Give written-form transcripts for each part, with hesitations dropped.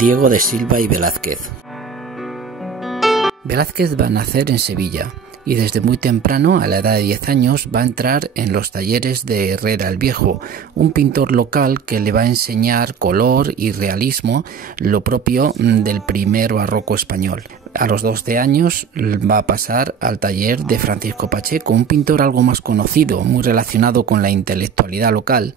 Diego de Silva y Velázquez. Velázquez va a nacer en Sevilla y desde muy temprano, a la edad de 10 años, va a entrar en los talleres de Herrera el Viejo, un pintor local que le va a enseñar color y realismo, lo propio del primer barroco español. A los 12 años va a pasar al taller de Francisco Pacheco, un pintor algo más conocido, muy relacionado con la intelectualidad local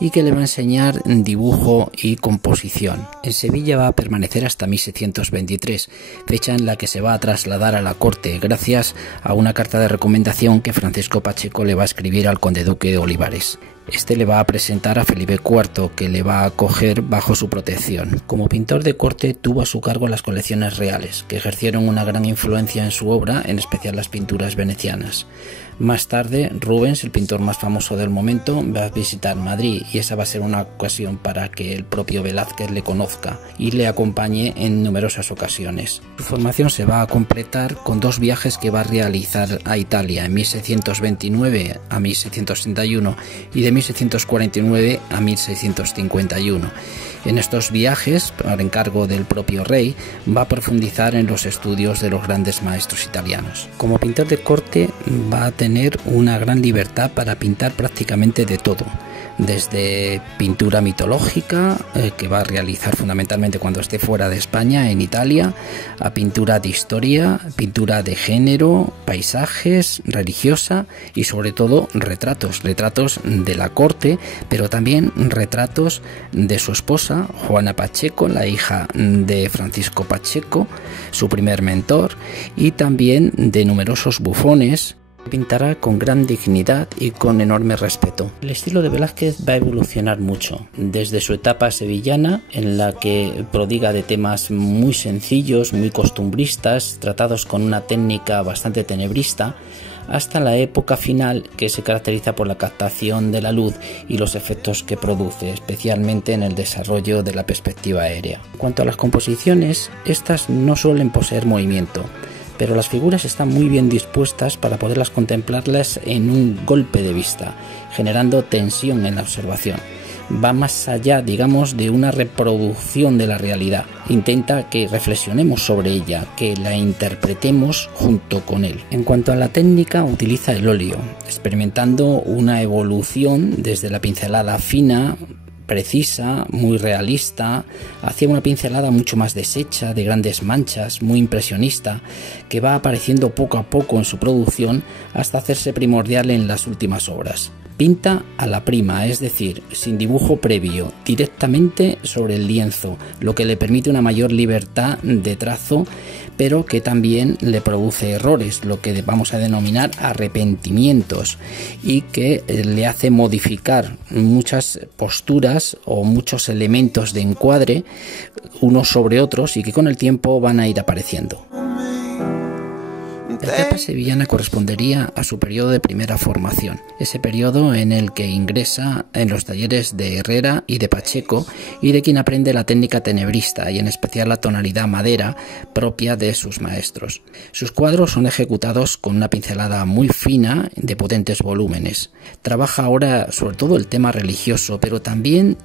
y que le va a enseñar dibujo y composición. En Sevilla va a permanecer hasta 1623, fecha en la que se va a trasladar a la corte gracias a una carta de recomendación que Francisco Pacheco le va a escribir al conde duque de Olivares. Este le va a presentar a Felipe IV, que le va a acoger bajo su protección. Como pintor de corte tuvo a su cargo las colecciones reales, que ejercieron una gran influencia en su obra, en especial las pinturas venecianas. Más tarde, Rubens, el pintor más famoso del momento, va a visitar Madrid y esa va a ser una ocasión para que el propio Velázquez le conozca y le acompañe en numerosas ocasiones. Su formación se va a completar con dos viajes que va a realizar a Italia en 1629 a 1661 y de 1649 a 1651. En estos viajes, por encargo del propio rey, va a profundizar en los estudios de los grandes maestros italianos. Como pintor de corte va a tener una gran libertad para pintar prácticamente de todo, desde pintura mitológica, que va a realizar fundamentalmente cuando esté fuera de España, en Italia, a pintura de historia, pintura de género, paisajes, religiosa y sobre todo retratos de la corte, pero también retratos de su esposa, Juana Pacheco, la hija de Francisco Pacheco, su primer mentor, y también de numerosos bufones. Pintará con gran dignidad y con enorme respeto. El estilo de Velázquez va a evolucionar mucho, desde su etapa sevillana, en la que prodiga de temas muy sencillos, muy costumbristas, tratados con una técnica bastante tenebrista, hasta la época final, que se caracteriza por la captación de la luz y los efectos que produce, especialmente en el desarrollo de la perspectiva aérea. En cuanto a las composiciones, estas no suelen poseer movimiento, pero las figuras están muy bien dispuestas para poderlas contemplarlas en un golpe de vista, generando tensión en la observación. Va más allá, digamos, de una reproducción de la realidad. Intenta que reflexionemos sobre ella, que la interpretemos junto con él. En cuanto a la técnica, utiliza el óleo, experimentando una evolución desde la pincelada fina, precisa, muy realista, hacia una pincelada mucho más deshecha, de grandes manchas, muy impresionista, que va apareciendo poco a poco en su producción hasta hacerse primordial en las últimas obras. Pinta a la prima, es decir, sin dibujo previo, directamente sobre el lienzo, lo que le permite una mayor libertad de trazo, pero que también le produce errores, lo que vamos a denominar arrepentimientos, y que le hace modificar muchas posturas o muchos elementos de encuadre unos sobre otros y que con el tiempo van a ir apareciendo. La etapa sevillana correspondería a su periodo de primera formación, ese periodo en el que ingresa en los talleres de Herrera y de Pacheco y de quien aprende la técnica tenebrista y en especial la tonalidad madera propia de sus maestros. Sus cuadros son ejecutados con una pincelada muy fina de potentes volúmenes. Trabaja ahora sobre todo el tema religioso, pero también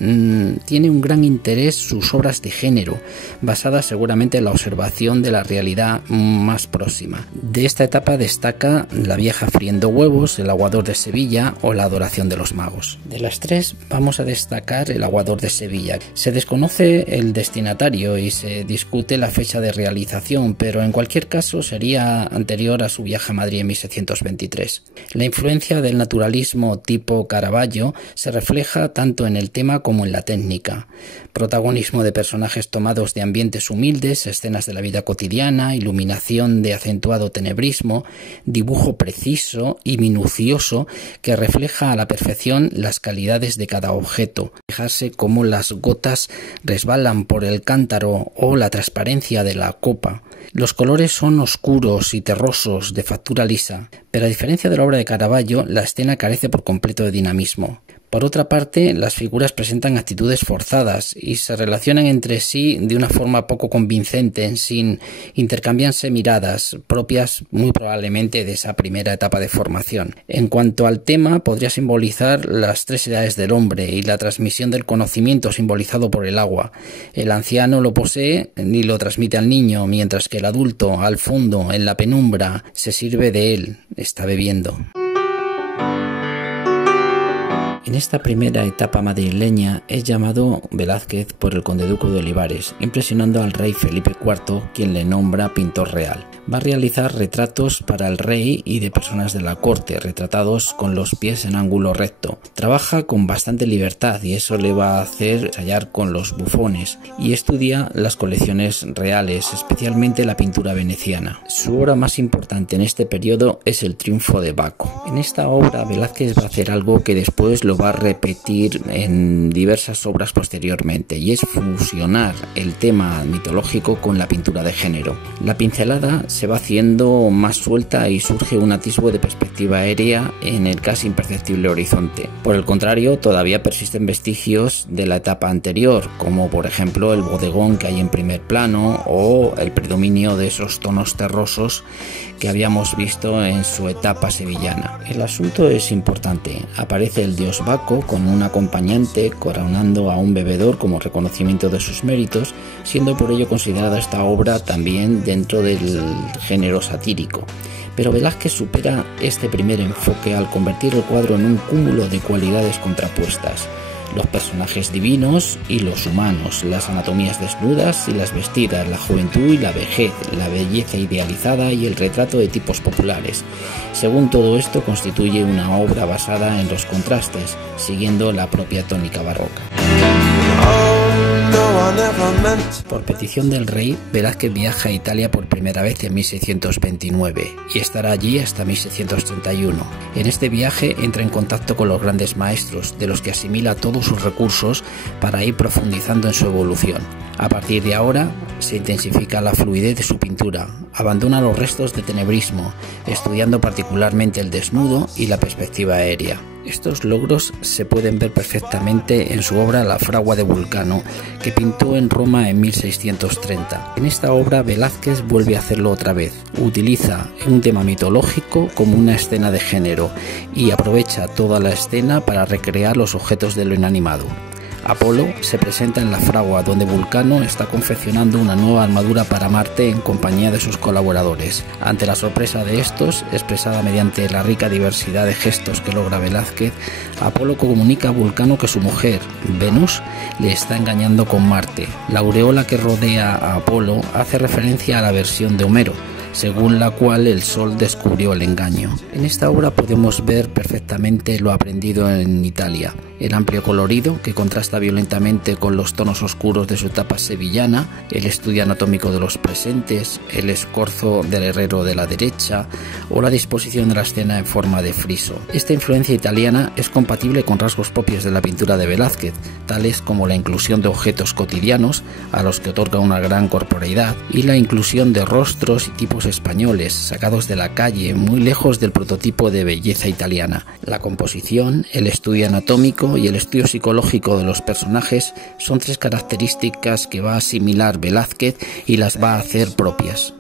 tiene un gran interés sus obras de género, basadas seguramente en la observación de la realidad más próxima. De esta etapa destaca La vieja friendo huevos, El aguador de Sevilla o La adoración de los magos. De las tres vamos a destacar El aguador de Sevilla. Se desconoce el destinatario y se discute la fecha de realización, pero en cualquier caso sería anterior a su viaje a Madrid en 1623. La influencia del naturalismo tipo Caravaggio se refleja tanto en el tema como en la técnica. Protagonismo de personajes tomados de ambientes humildes, escenas de la vida cotidiana, iluminación de acentuado tenebrismo, dibujo preciso y minucioso que refleja a la perfección las calidades de cada objeto. Fijarse cómo las gotas resbalan por el cántaro o la transparencia de la copa. Los colores son oscuros y terrosos, de factura lisa, pero a diferencia de la obra de Caravaggio, la escena carece por completo de dinamismo. Por otra parte, las figuras presentan actitudes forzadas y se relacionan entre sí de una forma poco convincente, intercambiarse miradas propias muy probablemente de esa primera etapa de formación. En cuanto al tema, podría simbolizar las 3 edades del hombre y la transmisión del conocimiento simbolizado por el agua. El anciano lo posee y lo transmite al niño, mientras que el adulto, al fondo, en la penumbra, se sirve de él, está bebiendo. En esta primera etapa madrileña es llamado Velázquez por el conde-duque de Olivares, impresionando al rey Felipe IV, quien le nombra pintor real. Va a realizar retratos para el rey y de personas de la corte, retratados con los pies en ángulo recto. Trabaja con bastante libertad y eso le va a hacer ensayar con los bufones, y estudia las colecciones reales, especialmente la pintura veneciana. Su obra más importante en este periodo es El triunfo de Baco. En esta obra Velázquez va a hacer algo que después lo va a repetir en diversas obras posteriormente, y es fusionar el tema mitológico con la pintura de género. La pincelada se va haciendo más suelta y surge un atisbo de perspectiva aérea en el casi imperceptible horizonte. Por el contrario, todavía persisten vestigios de la etapa anterior, como por ejemplo el bodegón que hay en primer plano o el predominio de esos tonos terrosos que habíamos visto en su etapa sevillana. El asunto es importante. Aparece el dios Baco con un acompañante coronando a un bebedor como reconocimiento de sus méritos, siendo por ello considerada esta obra también dentro del género satírico. Pero Velázquez supera este primer enfoque al convertir el cuadro en un cúmulo de cualidades contrapuestas: los personajes divinos y los humanos, las anatomías desnudas y las vestidas, la juventud y la vejez, la belleza idealizada y el retrato de tipos populares. Según todo esto, constituye una obra basada en los contrastes, siguiendo la propia tónica barroca. Por petición del rey, Velázquez viaja a Italia por primera vez en 1629 y estará allí hasta 1631. En este viaje entra en contacto con los grandes maestros, de los que asimila todos sus recursos para ir profundizando en su evolución. A partir de ahora, se intensifica la fluidez de su pintura, abandona los restos de tenebrismo, estudiando particularmente el desnudo y la perspectiva aérea. Estos logros se pueden ver perfectamente en su obra La fragua de Vulcano, que pintó en Roma en 1630. En esta obra Velázquez vuelve a hacerlo otra vez. Utiliza un tema mitológico como una escena de género y aprovecha toda la escena para recrear los objetos de lo inanimado. Apolo se presenta en la fragua, donde Vulcano está confeccionando una nueva armadura para Marte en compañía de sus colaboradores. Ante la sorpresa de estos, expresada mediante la rica diversidad de gestos que logra Velázquez, Apolo comunica a Vulcano que su mujer, Venus, le está engañando con Marte. La aureola que rodea a Apolo hace referencia a la versión de Homero, según la cual el sol descubrió el engaño. En esta obra podemos ver perfectamente lo aprendido en Italia: el amplio colorido que contrasta violentamente con los tonos oscuros de su etapa sevillana, el estudio anatómico de los presentes, el escorzo del herrero de la derecha o la disposición de la escena en forma de friso. Esta influencia italiana es compatible con rasgos propios de la pintura de Velázquez, tales como la inclusión de objetos cotidianos a los que otorga una gran corporeidad y la inclusión de rostros y tipos españoles sacados de la calle, muy lejos del prototipo de belleza italiana. La composición, el estudio anatómico y el estudio psicológico de los personajes son 3 características que va a asimilar Velázquez y las va a hacer propias.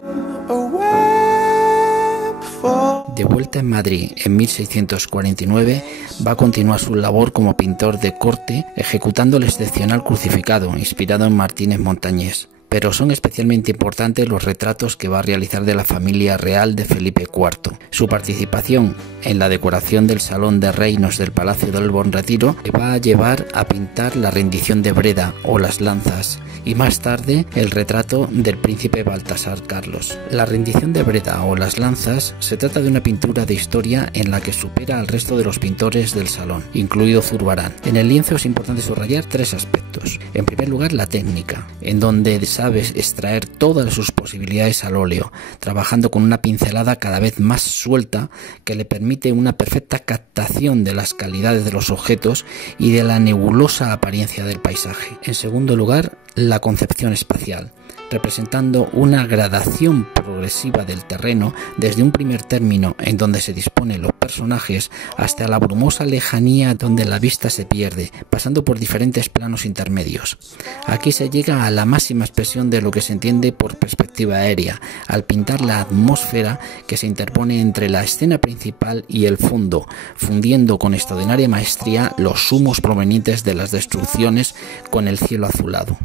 De vuelta en Madrid en 1649, va a continuar su labor como pintor de corte, ejecutando el excepcional Crucificado, inspirado en Martínez Montañés. Pero son especialmente importantes los retratos que va a realizar de la familia real de Felipe IV. Su participación en la decoración del Salón de Reinos del Palacio del Buen Retiro le va a llevar a pintar la rendición de Breda o las lanzas, y más tarde el retrato del príncipe Baltasar Carlos. La rendición de Breda o las lanzas se trata de una pintura de historia en la que supera al resto de los pintores del salón, incluido Zurbarán. En el lienzo es importante subrayar 3 aspectos. En primer lugar, la técnica, en donde sabes extraer todas sus posibilidades al óleo, trabajando con una pincelada cada vez más suelta que le permite una perfecta captación de las calidades de los objetos y de la nebulosa apariencia del paisaje. En segundo lugar, la concepción espacial, representando una gradación progresiva del terreno desde un primer término en donde se disponen los personajes hasta la brumosa lejanía donde la vista se pierde, pasando por diferentes planos intermedios. Aquí se llega a la máxima expresión de lo que se entiende por perspectiva aérea, al pintar la atmósfera que se interpone entre la escena principal y el fondo, fundiendo con extraordinaria maestría los humos provenientes de las destrucciones con el cielo azulado.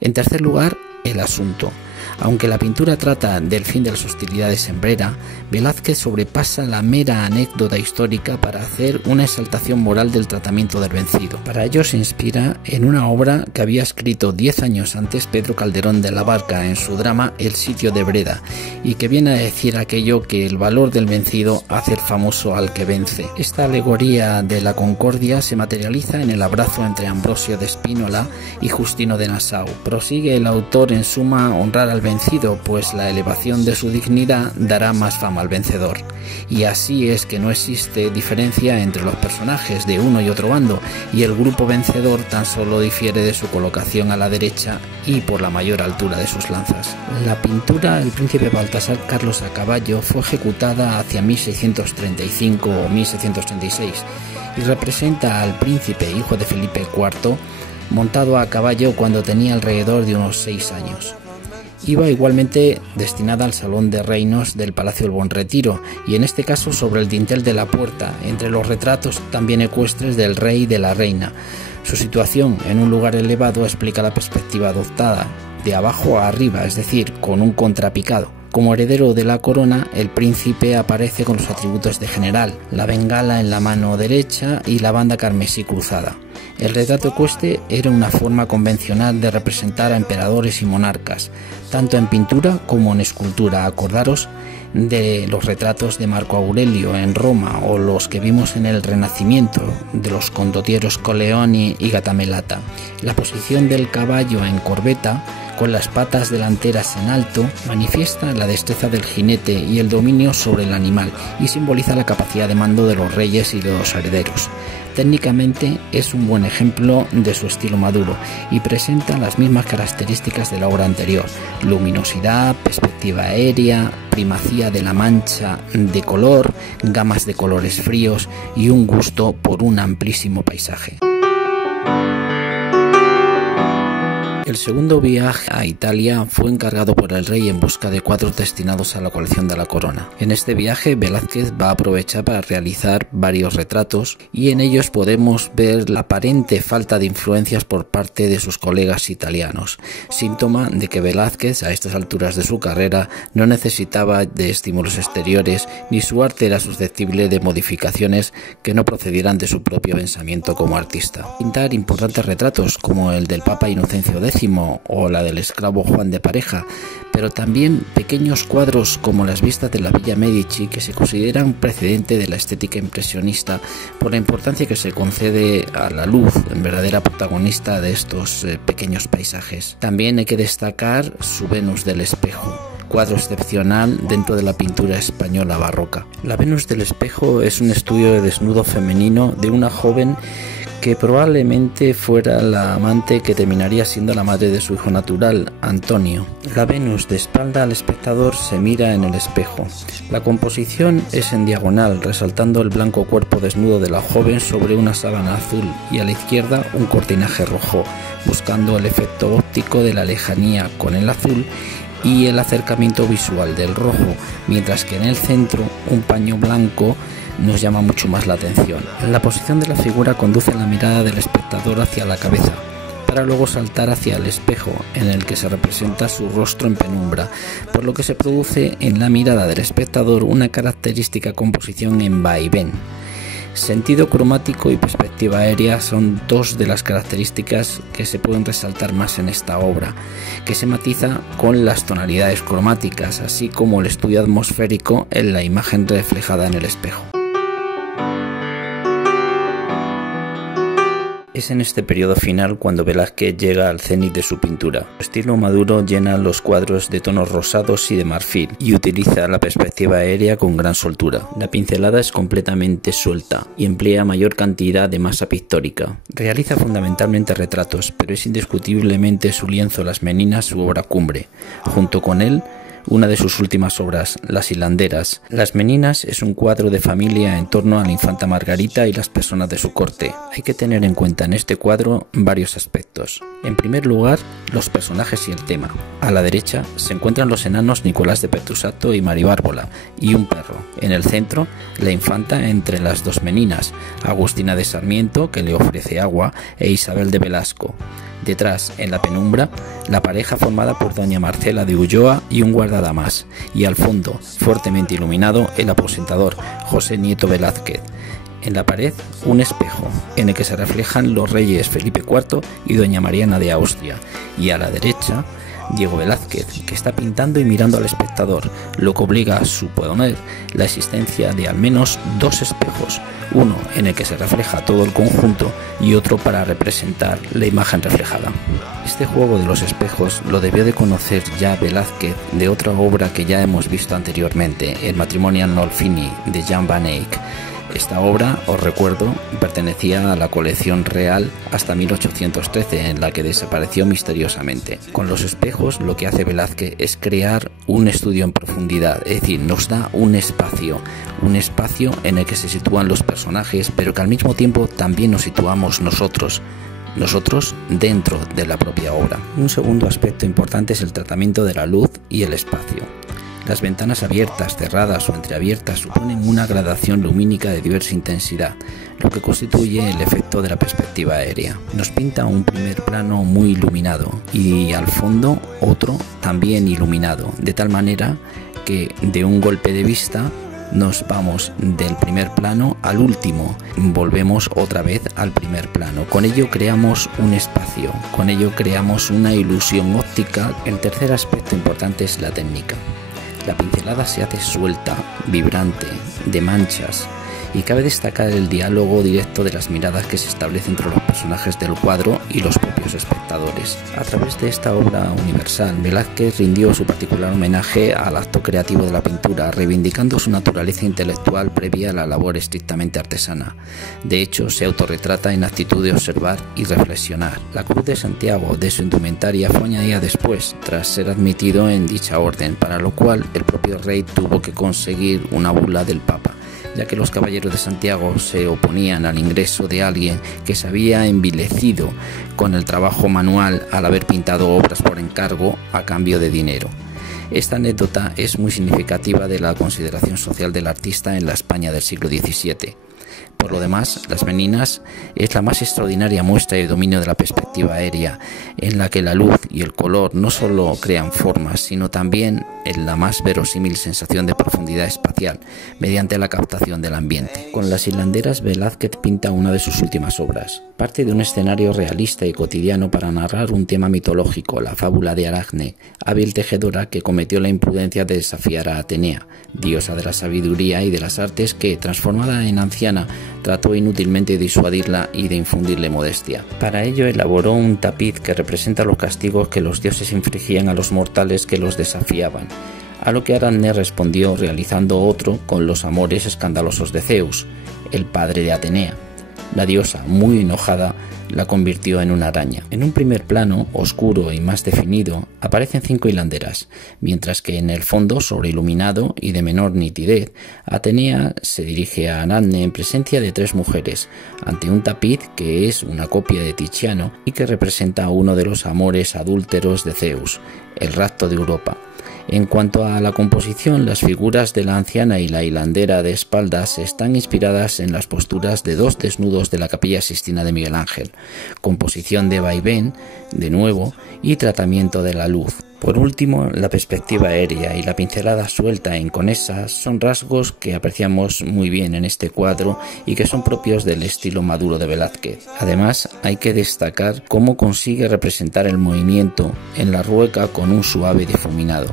En tercer lugar, el asunto. Aunque la pintura trata del fin de las hostilidades en Brera, Velázquez sobrepasa la mera anécdota histórica para hacer una exaltación moral del tratamiento del vencido. Para ello se inspira en una obra que había escrito 10 años antes Pedro Calderón de la Barca en su drama El sitio de Breda, y que viene a decir aquello que el valor del vencido hace famoso al que vence. Esta alegoría de la concordia se materializa en el abrazo entre Ambrosio de Spínola y Justino de Nassau. Prosigue el autor en suma honrar al vencido, pues la elevación de su dignidad dará más fama al vencedor. Y así es que no existe diferencia entre los personajes de uno y otro bando, y el grupo vencedor tan solo difiere de su colocación a la derecha y por la mayor altura de sus lanzas. La pintura El príncipe Baltasar Carlos a caballo fue ejecutada hacia 1635 o 1636 y representa al príncipe, hijo de Felipe IV, montado a caballo cuando tenía alrededor de unos 6 años. Iba igualmente destinada al Salón de Reinos del Palacio del Buen Retiro, y en este caso sobre el dintel de la puerta, entre los retratos también ecuestres del rey y de la reina. Su situación en un lugar elevado explica la perspectiva adoptada, de abajo a arriba, es decir, con un contrapicado. Como heredero de la corona, el príncipe aparece con los atributos de general, la bengala en la mano derecha y la banda carmesí cruzada. El retrato ecuestre era una forma convencional de representar a emperadores y monarcas, tanto en pintura como en escultura. Acordaros de los retratos de Marco Aurelio en Roma o los que vimos en el Renacimiento de los condotieros Coleoni y Gatamelata. La posición del caballo en corbeta, con las patas delanteras en alto, manifiesta la destreza del jinete y el dominio sobre el animal, y simboliza la capacidad de mando de los reyes y de los herederos. Técnicamente es un buen ejemplo de su estilo maduro y presenta las mismas características de la obra anterior: luminosidad, perspectiva aérea, primacía de la mancha de color, gamas de colores fríos y un gusto por un amplísimo paisaje. El segundo viaje a Italia fue encargado por el rey en busca de cuadros destinados a la colección de la corona. En este viaje Velázquez va a aprovechar para realizar varios retratos, y en ellos podemos ver la aparente falta de influencias por parte de sus colegas italianos, síntoma de que Velázquez a estas alturas de su carrera no necesitaba de estímulos exteriores, ni su arte era susceptible de modificaciones que no procedieran de su propio pensamiento como artista. Pintar importantes retratos como el del Papa Inocencio X o la del esclavo Juan de Pareja, pero también pequeños cuadros como las vistas de la Villa Medici, que se consideran precedente de la estética impresionista por la importancia que se concede a la luz, en verdadera protagonista de estos pequeños paisajes. También hay que destacar su Venus del Espejo, cuadro excepcional dentro de la pintura española barroca. La Venus del Espejo es un estudio de desnudo femenino de una joven que probablemente fuera la amante que terminaría siendo la madre de su hijo natural, Antonio. La Venus, de espalda al espectador, se mira en el espejo. La composición es en diagonal, resaltando el blanco cuerpo desnudo de la joven sobre una sábana azul, y a la izquierda un cortinaje rojo, buscando el efecto óptico de la lejanía con el azul y el acercamiento visual del rojo, mientras que en el centro un paño blanco nos llama mucho más la atención. La posición de la figura conduce la mirada del espectador hacia la cabeza, para luego saltar hacia el espejo, en el que se representa su rostro en penumbra, por lo que se produce en la mirada del espectador una característica composición en vaivén. Sentido cromático y perspectiva aérea son dos de las características que se pueden resaltar más en esta obra, que se matiza con las tonalidades cromáticas, así como el estudio atmosférico en la imagen reflejada en el espejo. Es en este periodo final cuando Velázquez llega al cenit de su pintura. Su estilo maduro llena los cuadros de tonos rosados y de marfil y utiliza la perspectiva aérea con gran soltura. La pincelada es completamente suelta y emplea mayor cantidad de masa pictórica. Realiza fundamentalmente retratos, pero es indiscutiblemente su lienzo Las Meninas su obra cumbre. Junto con él, una de sus últimas obras, Las Hilanderas. Las Meninas es un cuadro de familia en torno a la infanta Margarita y las personas de su corte. Hay que tener en cuenta en este cuadro varios aspectos. En primer lugar, los personajes y el tema. A la derecha se encuentran los enanos Nicolás de Pertusato y Maribárbola y un perro. En el centro, la infanta entre las dos meninas, Agustina de Sarmiento, que le ofrece agua, e Isabel de Velasco. Detrás, en la penumbra, la pareja formada por doña Marcela de Ulloa y un guardadamas, y al fondo, fuertemente iluminado, el aposentador, José Nieto Velázquez. En la pared, un espejo, en el que se reflejan los reyes Felipe IV y doña Mariana de Austria, y a la derecha, Diego Velázquez, que está pintando y mirando al espectador, lo que obliga a suponer la existencia de al menos dos espejos, uno en el que se refleja todo el conjunto y otro para representar la imagen reflejada. Este juego de los espejos lo debió de conocer ya Velázquez de otra obra que ya hemos visto anteriormente, El matrimonio Arnolfini de Jan van Eyck. Esta obra, os recuerdo, pertenecía a la colección real hasta 1813, en la que desapareció misteriosamente. Con los espejos lo que hace Velázquez es crear un estudio en profundidad, es decir, nos da un espacio en el que se sitúan los personajes, pero que al mismo tiempo también nos situamos nosotros dentro de la propia obra. Un segundo aspecto importante es el tratamiento de la luz y el espacio. Las ventanas abiertas, cerradas o entreabiertas suponen una gradación lumínica de diversa intensidad, lo que constituye el efecto de la perspectiva aérea. Nos pinta un primer plano muy iluminado y al fondo otro también iluminado, de tal manera que de un golpe de vista nos vamos del primer plano al último, volvemos otra vez al primer plano. Con ello creamos un espacio, con ello creamos una ilusión óptica. El tercer aspecto importante es la técnica. La pincelada se hace suelta, vibrante, de manchas, y cabe destacar el diálogo directo de las miradas que se establece entre los personajes del cuadro y los propios espectadores. A través de esta obra universal, Velázquez rindió su particular homenaje al acto creativo de la pintura, reivindicando su naturaleza intelectual previa a la labor estrictamente artesana. De hecho, se autorretrata en actitud de observar y reflexionar. La Cruz de Santiago de su indumentaria fue añadida después, tras ser admitido en dicha orden, para lo cual el propio rey tuvo que conseguir una bula del Papa, ya que los caballeros de Santiago se oponían al ingreso de alguien que se había envilecido con el trabajo manual al haber pintado obras por encargo a cambio de dinero. Esta anécdota es muy significativa de la consideración social del artista en la España del siglo XVII. Por lo demás, Las Meninas es la más extraordinaria muestra de dominio de la perspectiva aérea, en la que la luz y el color no solo crean formas, sino también en la más verosímil sensación de profundidad espacial, mediante la captación del ambiente. Con Las Hilanderas, Velázquez pinta una de sus últimas obras. Parte de un escenario realista y cotidiano para narrar un tema mitológico, la fábula de Aracne, hábil tejedora que cometió la imprudencia de desafiar a Atenea, diosa de la sabiduría y de las artes, que, transformada en anciana, trató inútilmente de disuadirla y de infundirle modestia. Para ello elaboró un tapiz que representa los castigos que los dioses infligían a los mortales que los desafiaban, a lo que Aracne respondió realizando otro con los amores escandalosos de Zeus, el padre de Atenea. La diosa, muy enojada, la convirtió en una araña. En un primer plano, oscuro y más definido, aparecen 5 hilanderas, mientras que en el fondo, sobreiluminado y de menor nitidez, Atenea se dirige a Aracne en presencia de 3 mujeres, ante un tapiz que es una copia de Tiziano y que representa uno de los amores adúlteros de Zeus, el rapto de Europa. En cuanto a la composición, las figuras de la anciana y la hilandera de espaldas están inspiradas en las posturas de 2 desnudos de la Capilla Sixtina de Miguel Ángel, composición de vaivén, de nuevo, y tratamiento de la luz. Por último, la perspectiva aérea y la pincelada suelta en conesa son rasgos que apreciamos muy bien en este cuadro y que son propios del estilo maduro de Velázquez. Además, hay que destacar cómo consigue representar el movimiento en la rueca con un suave difuminado.